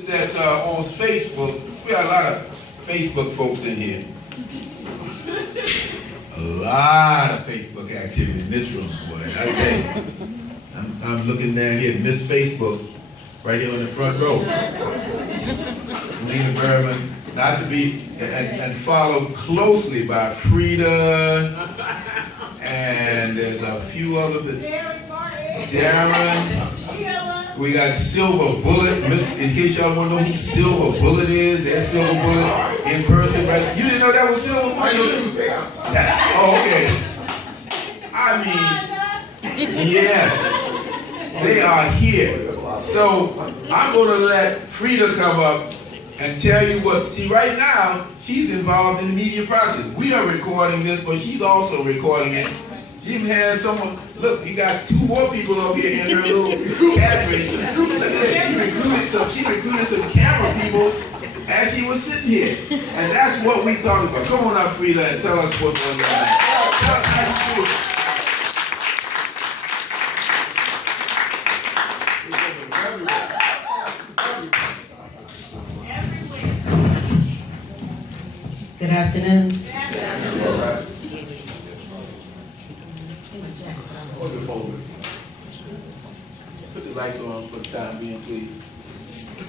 That's on Facebook. We got a lot of Facebook folks in here. A lot of Facebook activity in this room, boy. I tell you, I'm looking down here, Miss Facebook, right here on the front row. Lena Berman, not to be, and followed closely by Freda, and there's a few other, Darren. We got Silver Bullet. In case y'all want to know who Silver Bullet is, there's Silver Bullet in person, right? You didn't know that was Silver Bullet? Oh, okay. I mean, yes, they are here. So I'm going to let Freda come up and tell you what. See, right now, she's involved in the media process. We are recording this, but she's also recording it. She even has someone, look, you got two more people over here in her little cadre. Look at that, she recruited some camera people as she was sitting here. And that's what we talking about. Come on up, Freda, and tell us what's on your mind. Tell us how you do it. Good afternoon. Put the lights on for the time being, please.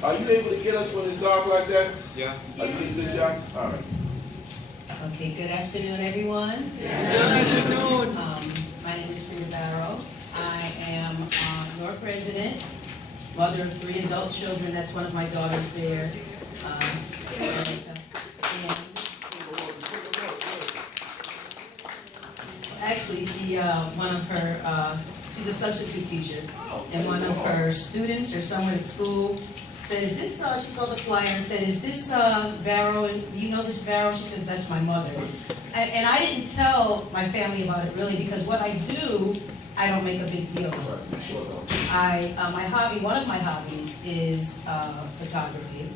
Are you able to get us when it's dark like that? Yeah. Are you getting good, John? All right. Okay, good afternoon, everyone. Good afternoon. My name is Media-Freda Barrow. I am your president, mother of 3 adult children. That's one of my daughters there. Actually, she, she's a substitute teacher, and one of her students or someone at school said, is this, she saw the flyer and said, is this Barrow, and do you know this Barrow? She says, that's my mother. And I didn't tell my family about it really, because what I do, I don't make a big deal of. My hobby, one of my hobbies is photography.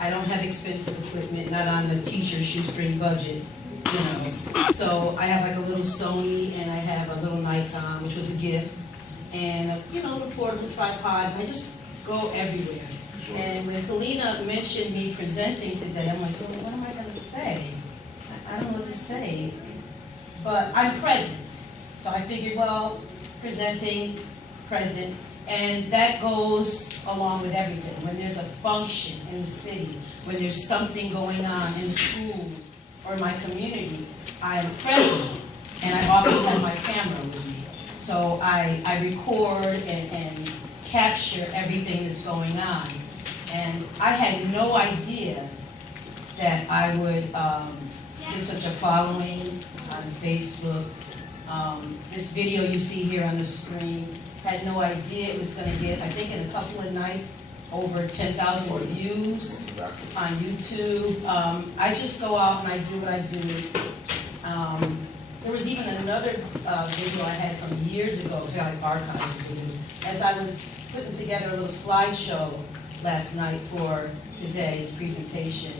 I don't have expensive equipment, not on the teacher's shoestring budget. You know, so I have like a little Sony, and I have a little Nikon, which was a gift, and a, a little portable tripod. I just go everywhere. Sure. And when Kalina mentioned me presenting today, I'm like, well, what am I going to say? I don't know what to say, but I'm present. So I figured, well, presenting, present, and that goes along with everything. When there's a function in the city, when there's something going on in the schools, or my community, I am present, and I often have my camera with me. So I record and capture everything that's going on. And I had no idea that I would get such a following on Facebook. This video you see here on the screen, had no idea it was going to get, I think in a couple of nights, over 10,000 views on YouTube. I just go out and I do what I do. There was even another video I had from years ago, so I archived the videos, as I was putting together a little slideshow last night for today's presentation.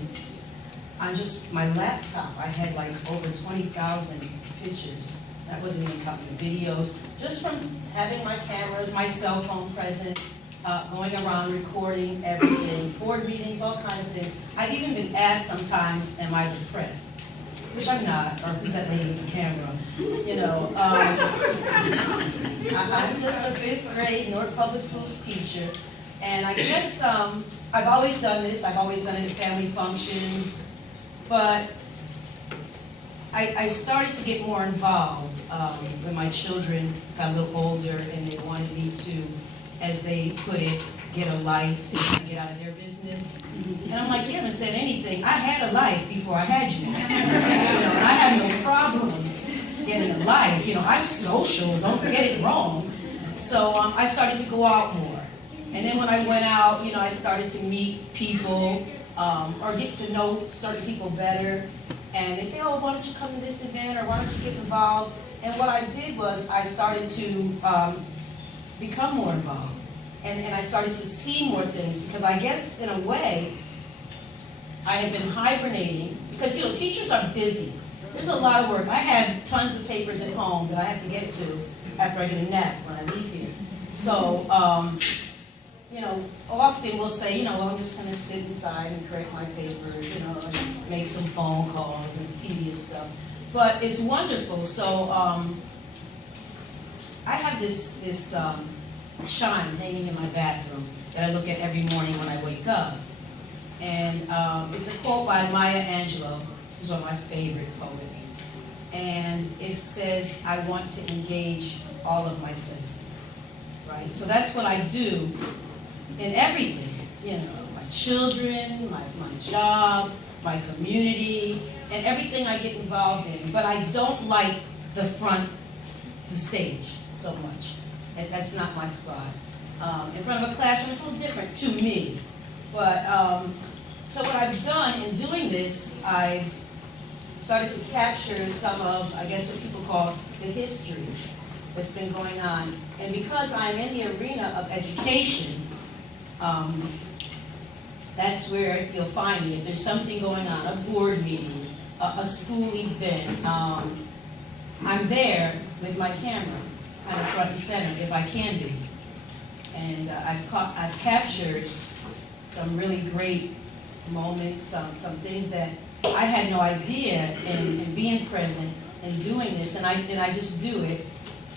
On just my laptop, I had like over 20,000 pictures. That wasn't even counting the videos. Just from having my cameras, my cell phone present, going around recording everything, board meetings, all kinds of things. I've even been asked sometimes, am I depressed? Which I'm not, or who's that lady with the camera? You know, I'm just a 5th grade North Public Schools teacher, and I guess I've always done this. I've always done it at family functions, but I started to get more involved when my children got a little older and they wanted me to, as they put it, get a life and get out of their business. And I'm like, you haven't said anything. I had a life before I had you. And I have no problem getting a life. I'm social, don't get it wrong. So I started to go out more. And then when I went out, I started to meet people or get to know certain people better. And they say, oh, why don't you come to this event, or why don't you get involved? And what I did was I started to become more involved. And I started to see more things, because I guess in a way, I had been hibernating, because teachers are busy. There's a lot of work. I have tons of papers at home that I have to get to after I get a nap when I leave here. So often we'll say, well, I'm just gonna sit inside and correct my papers, and make some phone calls and tedious stuff. But it's wonderful. So I have this chime hanging in my bathroom that I look at every morning when I wake up. And it's a quote by Maya Angelou, who's one of my favorite poets. And it says, I want to engage all of my senses, right? So that's what I do in everything, my children, my job, my community, and everything I get involved in. But I don't like the stage so much. That's not my spot. In front of a classroom, it's a little different to me. But, so what I've done in doing this, I've started to capture some of, I guess what people call the history that's been going on. And because I'm in the arena of education, that's where you'll find me. If there's something going on, a board meeting, a school event, I'm there with my camera, kind of front and center, if I can be. And I've captured some really great moments, some things that I had no idea in being present and doing this, and I just do it.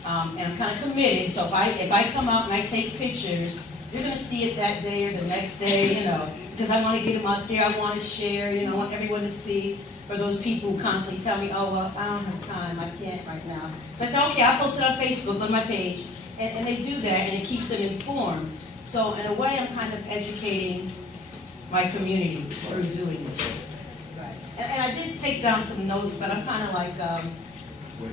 And I'm kind of committed, so if I come out and I take pictures, you're going to see it that day or the next day, because I want to get them out there, I want to share, I want everyone to see. For those people who constantly tell me, oh, well, I don't have time, I can't right now. So I say, okay, I'll post it on Facebook, on my page, and they do that, and it keeps them informed. So in a way, I'm kind of educating my community through doing this. Right. And I did take down some notes, but I'm kind of like,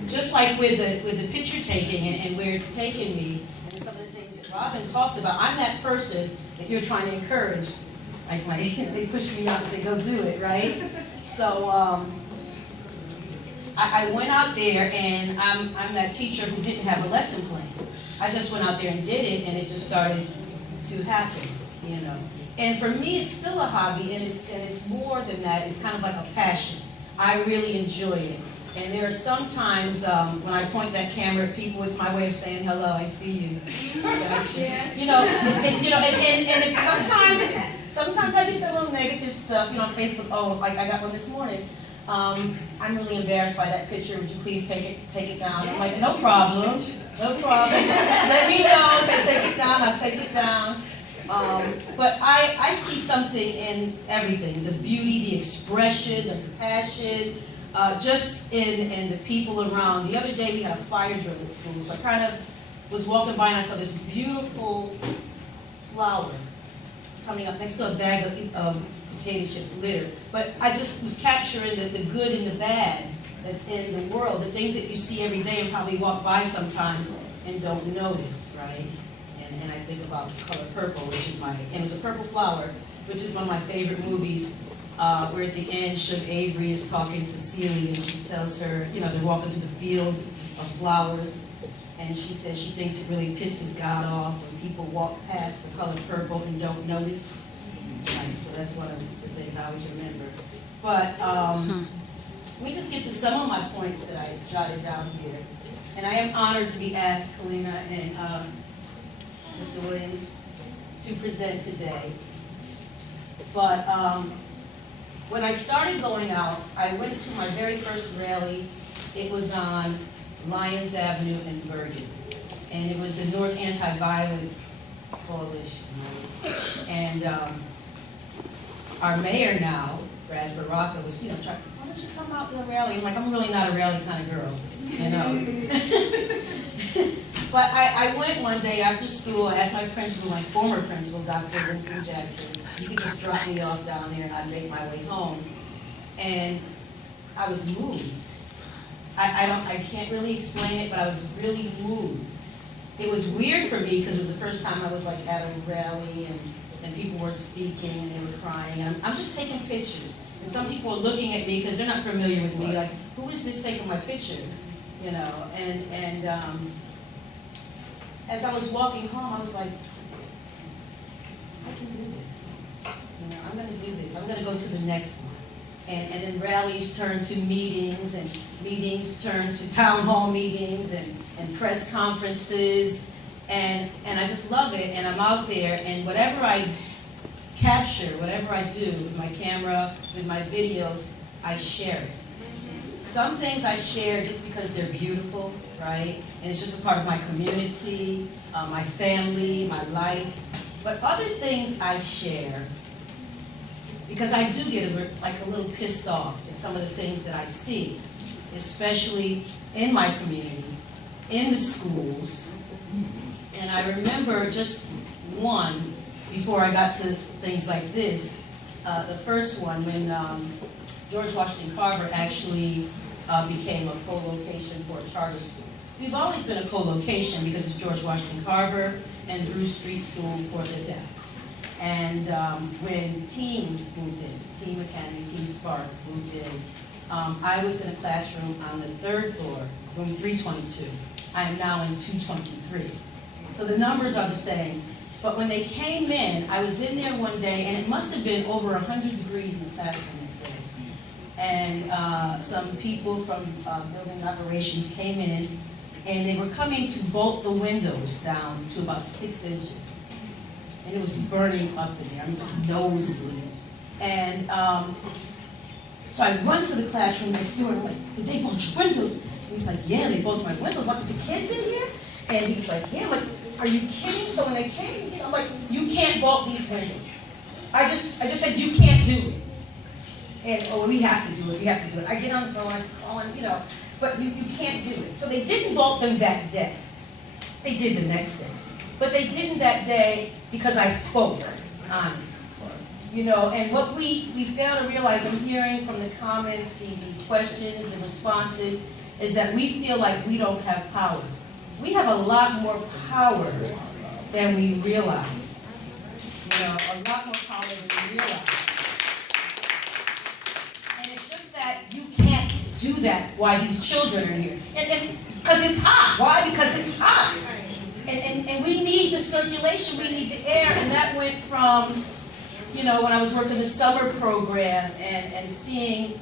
just like with the picture taking and where it's taken me, and some of the things that Robin talked about, I'm that person that you're trying to encourage. Like they push me out and say, go do it, right? So I went out there, and I'm that teacher who didn't have a lesson plan. I just went out there and did it, and it just started to happen, And for me, it's still a hobby, and it's more than that. It's kind of like a passion. I really enjoy it. And there are some times when I point that camera at people, it's my way of saying, hello, I see you. Gotcha. Yes. And sometimes I get that little negative stuff, on Facebook. Oh, like I got one this morning. I'm really embarrassed by that picture. Would you please take it down? I'm like, no problem. No problem. Just let me know. Say, take it down. I'll take it down. But I see something in everything. The beauty, the expression, the passion, just in the people around. The other day we had a fire drill at school, so I kind of was walking by and I saw this beautiful flower coming up next to a bag of potato chips litter. But I just was capturing the good and the bad that's in the world, the things that you see every day and probably walk by sometimes and don't notice, right? And I think about The Color Purple, which is and it was a purple flower, which is one of my favorite movies, where at the end, Suge Avery is talking to Celie, and she tells her, they're walking through the field of flowers, and she says she thinks it really pisses God off when people walk past The Color Purple and don't notice. Right, so that's one of the things I always remember. But let me just get to some of my points that I jotted down here. And I am honored to be asked, Kalina and Mr. Williams, to present today. But when I started going out, I went to my very first rally. It was on Lyons Avenue in Bergen. And it was the North Anti-Violence Coalition. And our mayor now, Raz Baraka, was, trying, why don't you come out to a rally? I'm like, I'm really not a rally kind of girl, But I went one day after school. I asked my principal, my former principal, Dr. Winston Jackson, he could just drop me off down there and I'd make my way home. And I was moved. I can't really explain it, but I was really moved. It was weird for me because it was the first time I was like at a rally and people were speaking and they were crying. And I'm just taking pictures. And some people are looking at me because they're not familiar with me, like, who is this taking my picture? And as I was walking home, I was like, I can do this. I'm going to do this. I'm going to go to the next one. And then rallies turned to meetings, and meetings turned to town hall meetings and press conferences. And I just love it, and I'm out there, and whatever I capture, whatever I do with my camera, with my videos, I share it. Some things I share just because they're beautiful, right? And it's just a part of my community, my family, my life. But other things I share because I do get a little pissed off at some of the things that I see, especially in my community, in the schools. And I remember just one, before I got to things like this, the first one when George Washington Carver actually became a co-location for a charter school. We've always been a co-location because it's George Washington Carver and Bruce Street School for the Deaf. And when Team moved in, Team Academy, Team Spark moved in, I was in a classroom on the 3rd floor, room 322. I am now in 223. So the numbers are the same. But when they came in, I was in there one day, and it must have been over 100 degrees in the classroom that day. And some people from building operations came in, and they were coming to bolt the windows down to about 6 inches. And it was burning up in there. I mean, nosebleed. And so I run to the classroom next door, and I'm like, did they bolt your windows? And he's like, yeah, they bolted my windows. What, the kids in here? And he was like, yeah. I'm like, are you kidding? So when they came, I'm like, you can't bolt these windows. I just said, you can't do it. And, oh, we have to do it, we have to do it. I get on the phone, I say, oh, and, you know, but you can't do it. So they didn't bolt them that day. They did the next day. But they didn't that day because I spoke on it. You know, and what we fail to realize, I'm hearing from the comments, the questions, the responses, is that we feel like we don't have power. We have a lot more power than we realize. You know, a lot more power than we realize. And it's just that you can't do that while these children are here. And because it's hot. Why? Because it's hot. And we need the circulation, we need the air, and that went from, you know, when I was working the summer program and seeing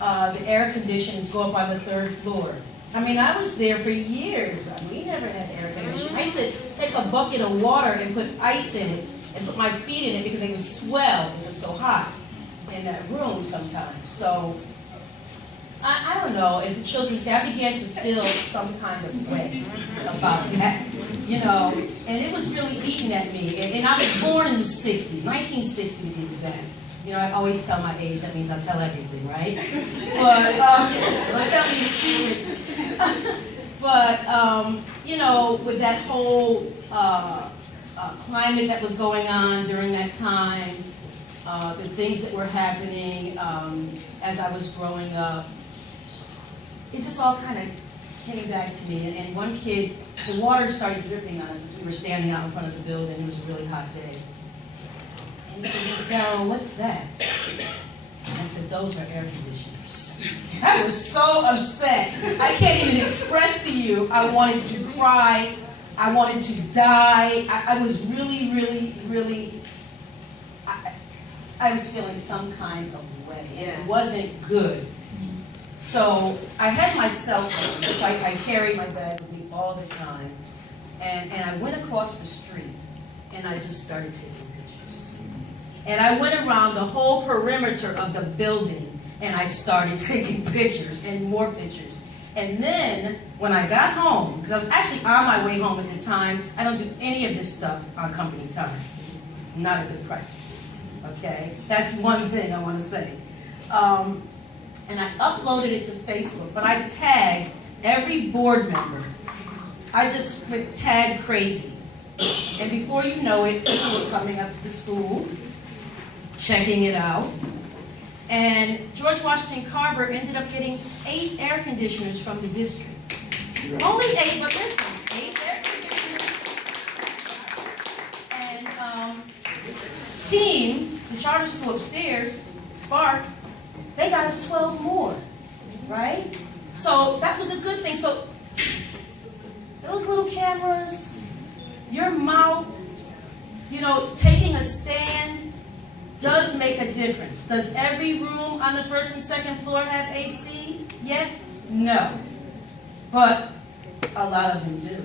the air conditioners go up on the 3rd floor. I mean, I was there for years. We never had air conditioning. I used to take a bucket of water and put ice in it and put my feet in it because they would swell. It was so hot in that room sometimes. So, I don't know, as the children say, I began to feel some kind of way about that, you know, and it was really eating at me. And I was born in the 60s, 1960 to be exact. You know, I always tell my age, that means I tell everything, right? But, I'll tell you the secrets. But, you know, with that whole climate that was going on during that time, the things that were happening as I was growing up, it just all kind of came back to me. And one kid, the water started dripping on us as we were standing out in front of the building. It was a really hot day. And he said, Miss Barrow, what's that? And I said, those are air conditioners. I was so upset. I can't even express to you. I wanted to cry. I wanted to die. I was really, really, really, I was feeling some kind of way. And it wasn't good. So I had my cell phone, which I carry my bag with me all the time. And I went across the street, and I just started taking pictures. And I went around the whole perimeter of the building, and I started taking pictures and more pictures. And then, when I got home, because I was actually on my way home at the time, I don't do any of this stuff on company time. Not a good practice, okay? That's one thing I want to say. And I uploaded it to Facebook, but I tagged every board member. I just went tag crazy. And before you know it, people were coming up to the school, checking it out. And George Washington Carver ended up getting 8 air conditioners from the district. Only 8, but listen, 8 air conditioners. And Team, the charter school upstairs, Spark, they got us 12 more, right? So that was a good thing. So those little cameras, your mouth, you know, taking a stand does make a difference. Does every room on the 1st and 2nd floor have AC yet? No. But a lot of them do.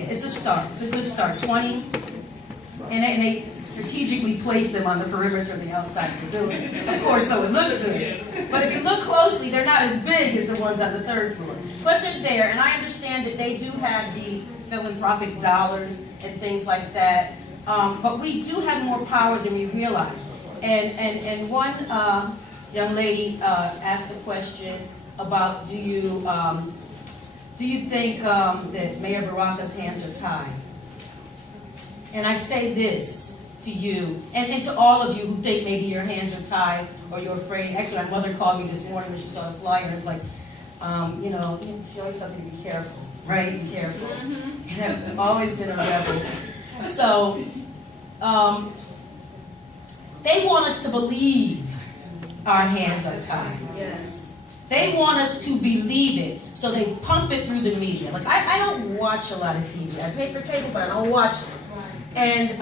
Yeah, it's a start. It's a good start. 20. And they strategically place them on the perimeter of the outside of the building. Of course, so it looks good. But if you look closely, they're not as big as the ones on the third floor. But they're there, and I understand that they do have the philanthropic dollars and things like that. But we do have more power than we realize. And one young lady asked a question about, do you think that Mayor Baraka's hands are tied? And I say this to you, and to all of you who think maybe your hands are tied or you're afraid. Actually, my mother called me this morning when she saw the flyer and was like, you know, she always told me to be careful, right? Be careful. And I've always been a rebel. So, they want us to believe our hands are tied. Yes. They want us to believe it, so they pump it through the media. Like, I don't watch a lot of TV. I pay for cable, but I don't watch it. And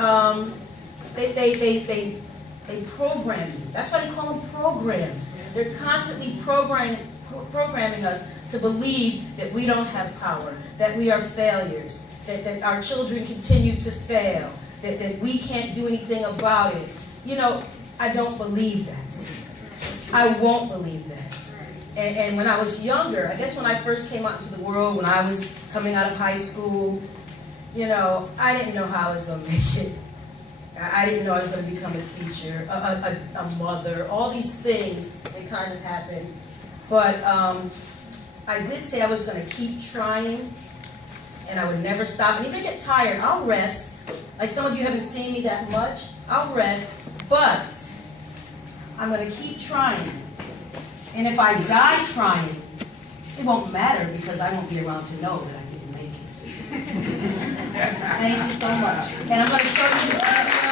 they program you. That's why they call them programs. They're constantly programming us to believe that we don't have power, that we are failures, that our children continue to fail, that we can't do anything about it. You know, I don't believe that. I won't believe that. And when I was younger, I guess when I first came out into the world, when I was coming out of high school, you know, I didn't know how I was going to make it. I didn't know I was going to become a teacher, a mother, all these things that kind of happened. But I did say I was going to keep trying, and I would never stop. And if I get tired, I'll rest. Like some of you haven't seen me that much, I'll rest. But I'm going to keep trying. And if I die trying, it won't matter because I won't be around to know that I didn't make it. Thank you so much. And I'm going to show you this video.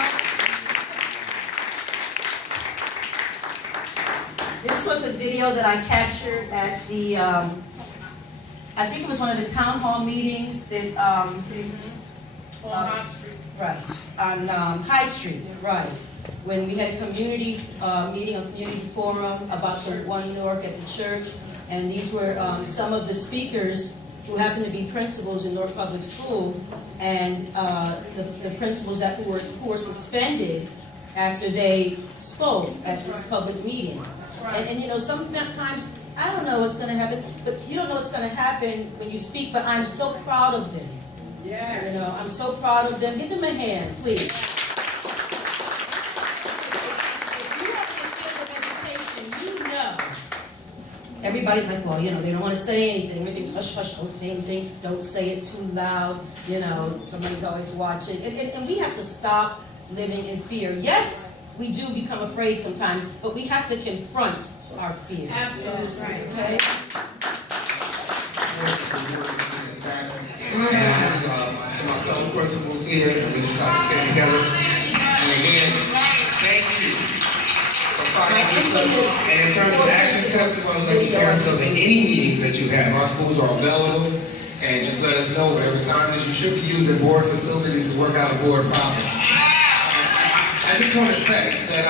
This was the video that I captured at the, I think it was one of the town hall meetings that, on High Street. Right, on High Street, right. When we had a community meeting, a community forum about the One Newark at the church, and these were some of the speakers who happened to be principals in Newark Public School, and the principals that who were suspended after they spoke at this public meeting. And you know, sometimes, I don't know what's going to happen, but you don't know what's going to happen when you speak, but I'm so proud of them. Yes. You know, I'm so proud of them. Give them a hand, please. Everybody's like, well, you know, they don't want to say anything. Everything's hush, hush, don't say anything. Don't say it too loud. You know, somebody's always watching. And we have to stop living in fear. Yes, we do become afraid sometimes, but we have to confront our fear. Absolutely. Yes. Okay? My fellow principals here, and we decided to stand together. And again, thank you. And in terms of action steps, we want to let you know so that any meetings that you have, our schools are available, and just let us know whatever time that you should be using board facilities to work out a board problem. I just want to say that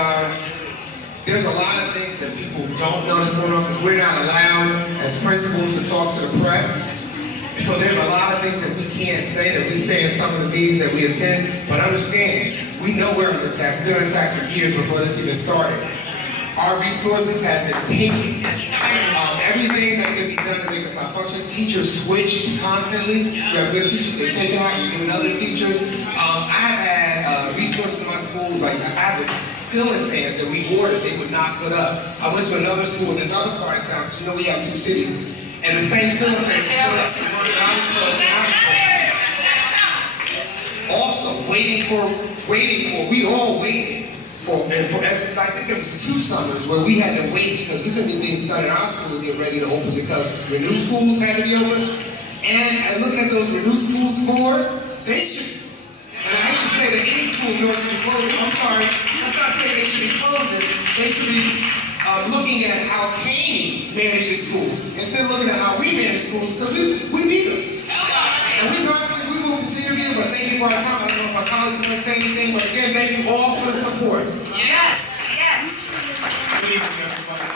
there's a lot of things that people don't know that's going on because we're not allowed as principals to talk to the press. So there's a lot of things that we can't say, that we say in some of the meetings that we attend, but understand, we know we're under attack. We've been under attack for years before this even started. Our resources have been taken. Everything that can be done to make us not function. Teachers switch constantly. You have good teachers, they're taken out, you give it other teachers. I've had resources in my school, like I have the ceiling fans that we ordered, they would not put up. I went to another school in another part of town, because you know we have 2 cities, and the same ceiling fans put up the one that I was supposed to have. Also, we all waited. I think there was 2 summers where we had to wait because we couldn't get things done in our school to get ready to open because Renew schools had to be open. And looking at those Renew school scores, they should, and I hate to say that any school in New York should be closing, I'm sorry, let's not say they should be closing, they should be looking at how Caney manages schools instead of looking at how we manage schools because we beat them. And we personally, we will continue to be there, but thank you for our time. I don't know if my colleagues are going to say anything, but again, thank you all for the support. Yes, yes. Good evening, everybody.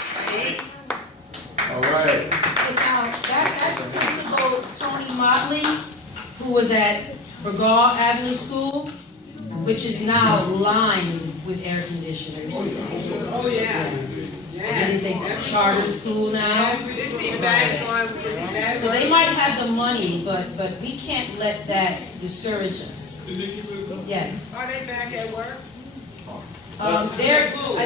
All right. And now, that's Principal Tony Motley, who was at Burgaw Avenue School, which is now lined with air conditioners. Oh, yeah. Yes. Yes. It is a charter school now. So they might have the money, but we can't let that discourage us. Yes. Are they back at work? I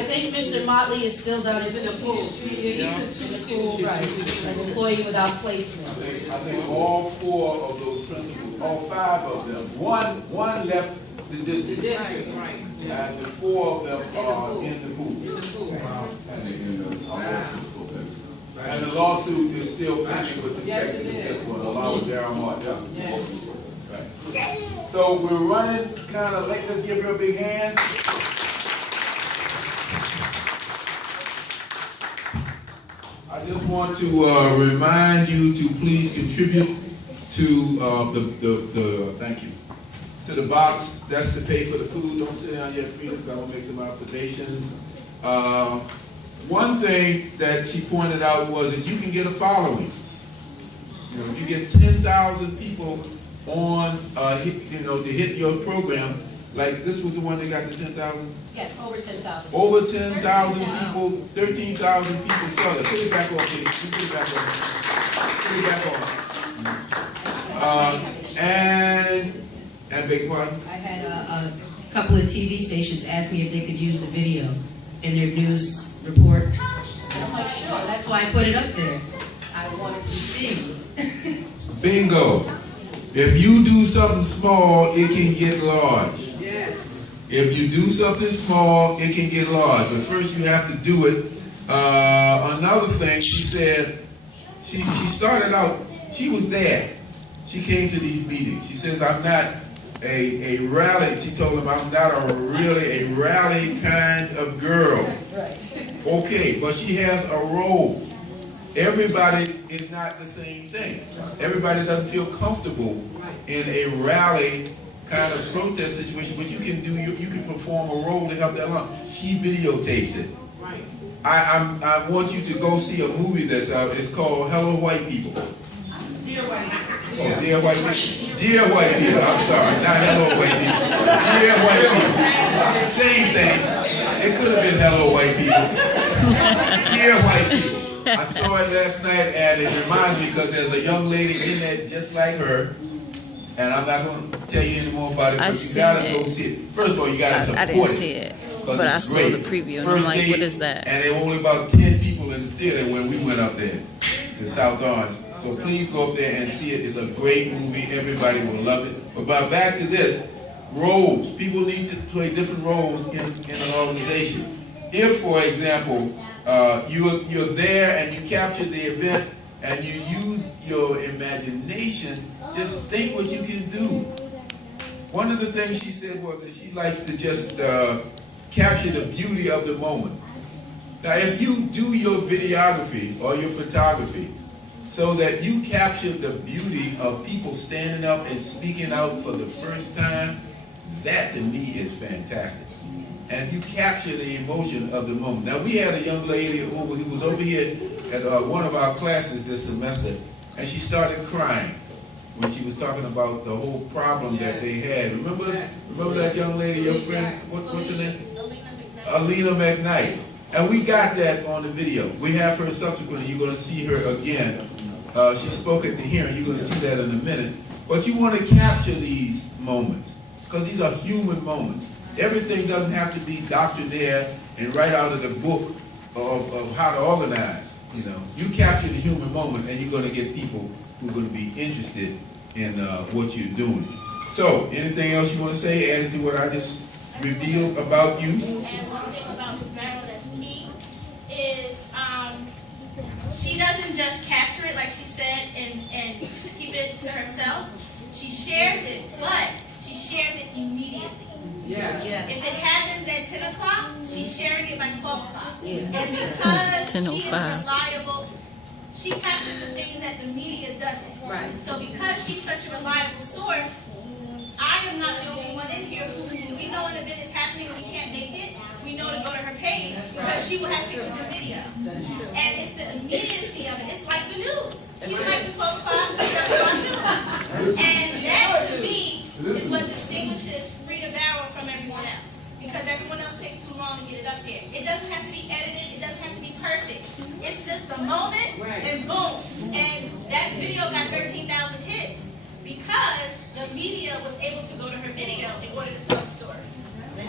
think Mr. Motley is still down in the school. He's In the school, right, an employee without placement. I think all 4 of those principals, all 5 of them, one left the district. Right. And the 4 of them are in the pool. And the lawsuit is still pending with the Yes, it executive is. one, along with Darryl Martin. Yes. Right. So we're running kind of late. Let's give her a big hand. I just want to remind you to please contribute to thank you, to the box. That's to pay for the food. Don't sit down yet, Frida, because I will make some observations. One thing that she pointed out was that you can get a following. You know, if you get 10,000 people on, to hit your program, like this was the one that got the 10,000. Yes, over 10,000. Over 10,000 people, 13,000 people saw it. Put it back on, please. Put it back on. Put it back on. And beg your pardon? I had a couple of TV stations ask me if they could use the video in their news report. And I'm like, sure, that's why I put it up there. I wanted to see. Bingo. If you do something small, it can get large. Yes. If you do something small, it can get large. But first you have to do it. Another thing, she said, she started out, she was there. She came to these meetings. She says, I'm not a rally. She told him, I'm not really a rally kind of girl. That's right. Okay, but she has a role. Everybody is not the same thing. Everybody doesn't feel comfortable in a rally kind of protest situation, but you can perform a role to help that along. She videotapes it. Right. I want you to go see a movie that's out. It's called Hello White People. Dear white. Oh, Dear White People. Dear White People. I'm sorry, not Hello White People. Dear White People. Same thing. It could have been Hello White People. Dear White People. I saw it last night, and it reminds me because there's a young lady in there just like her, and I'm not going to tell you any more about it, but you got to go see it. First of all, you got to support it. I didn't see it, but I saw the preview, and I'm like, what is that? And there were only about 10 people in the theater when we went up there to South Orange. So please go up there and see it. It's a great movie. Everybody will love it. But back to this, roles. People need to play different roles in an organization. If, for example, you're there and you capture the event and you use your imagination, just think what you can do. One of the things she said was that she likes to just capture the beauty of the moment. Now, if you do your videography or your photography so that you capture the beauty of people standing up and speaking out for the first time, that to me is fantastic. And you capture the emotion of the moment. Now, we had a young lady who was over here at one of our classes this semester, and she started crying when she was talking about the whole problem that they had. Remember that young lady, your friend, what's her name? Alina McKnight. And we got that on the video. We have her subsequently. You're going to see her again. She spoke at the hearing. You're going to see that in a minute. But you want to capture these moments, because these are human moments. Everything doesn't have to be doctrinaire and right out of the book of how to organize. You know, you capture the human moment, and you're going to get people who are going to be interested in what you're doing. So, anything else you want to say, added to what I just revealed about you? And one thing about Ms. Barrow that's key is she doesn't just capture it, like she said, and keep it to herself. She shares it, but she shares it immediately. Yes. Yes. If it happens at 10 o'clock, she's sharing it by 12 o'clock. Yeah. And because she is 10:05. reliable, she captures the things that the media doesn't. Right. So because she's such a reliable source, I am not the only one in here who, when we know an event is happening and we can't make it, we know to go to her page because she will have pictures of the video. And it's the immediacy of it. It's like the news. She's like the 12 o'clock news. And that to is what distinguishes Freda Barrow from everyone else. Because everyone else takes too long to get it up there. It doesn't have to be edited. It doesn't have to be perfect. It's just a moment and boom. And that video got 13,000 hits because the media was able to go to her video in order to tell the story. It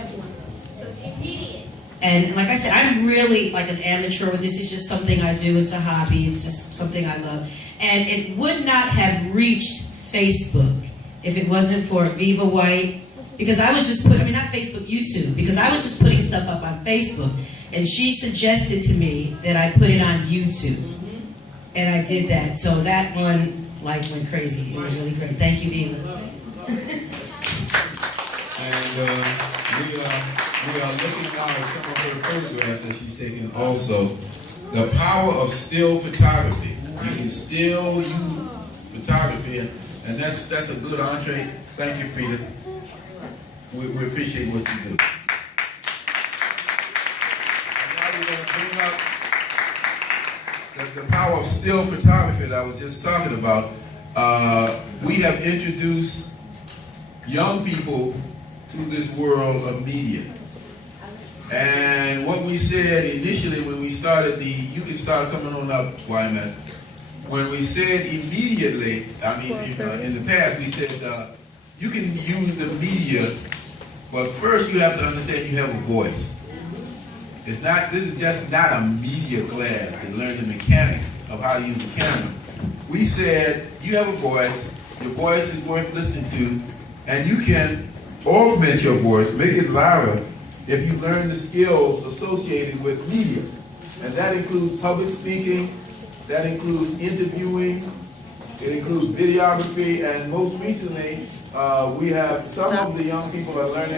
was immediate. And like I said, I'm really like an amateur. This is just something I do. It's a hobby. It's just something I love. And it would not have reached Facebook if it wasn't for Viva White. Because I was just putting, not Facebook, YouTube. Because I was just putting stuff up on Facebook. And she suggested to me that I put it on YouTube. And I did that. So that one went crazy. It was really great. Thank you, Viva. And we are looking now at some of her photographs that she's taken also. The power of still photography. You can still use photography, and that's a good entree. Thank you, Freda. We appreciate what you do. And now we're going to bring up the power of still photography that I was just talking about. We have introduced young people to this world of media. And what we said initially when we started you can start coming on up, YMS. When we said immediately, in the past we said you can use the media, but first you have to understand you have a voice. This is just not a media class to learn the mechanics of how to use the camera. We said you have a voice, your voice is worth listening to, and you can augment your voice, make it louder, if you learn the skills associated with media. And that includes public speaking, that includes interviewing, it includes videography, and most recently, we have some of the young people are learning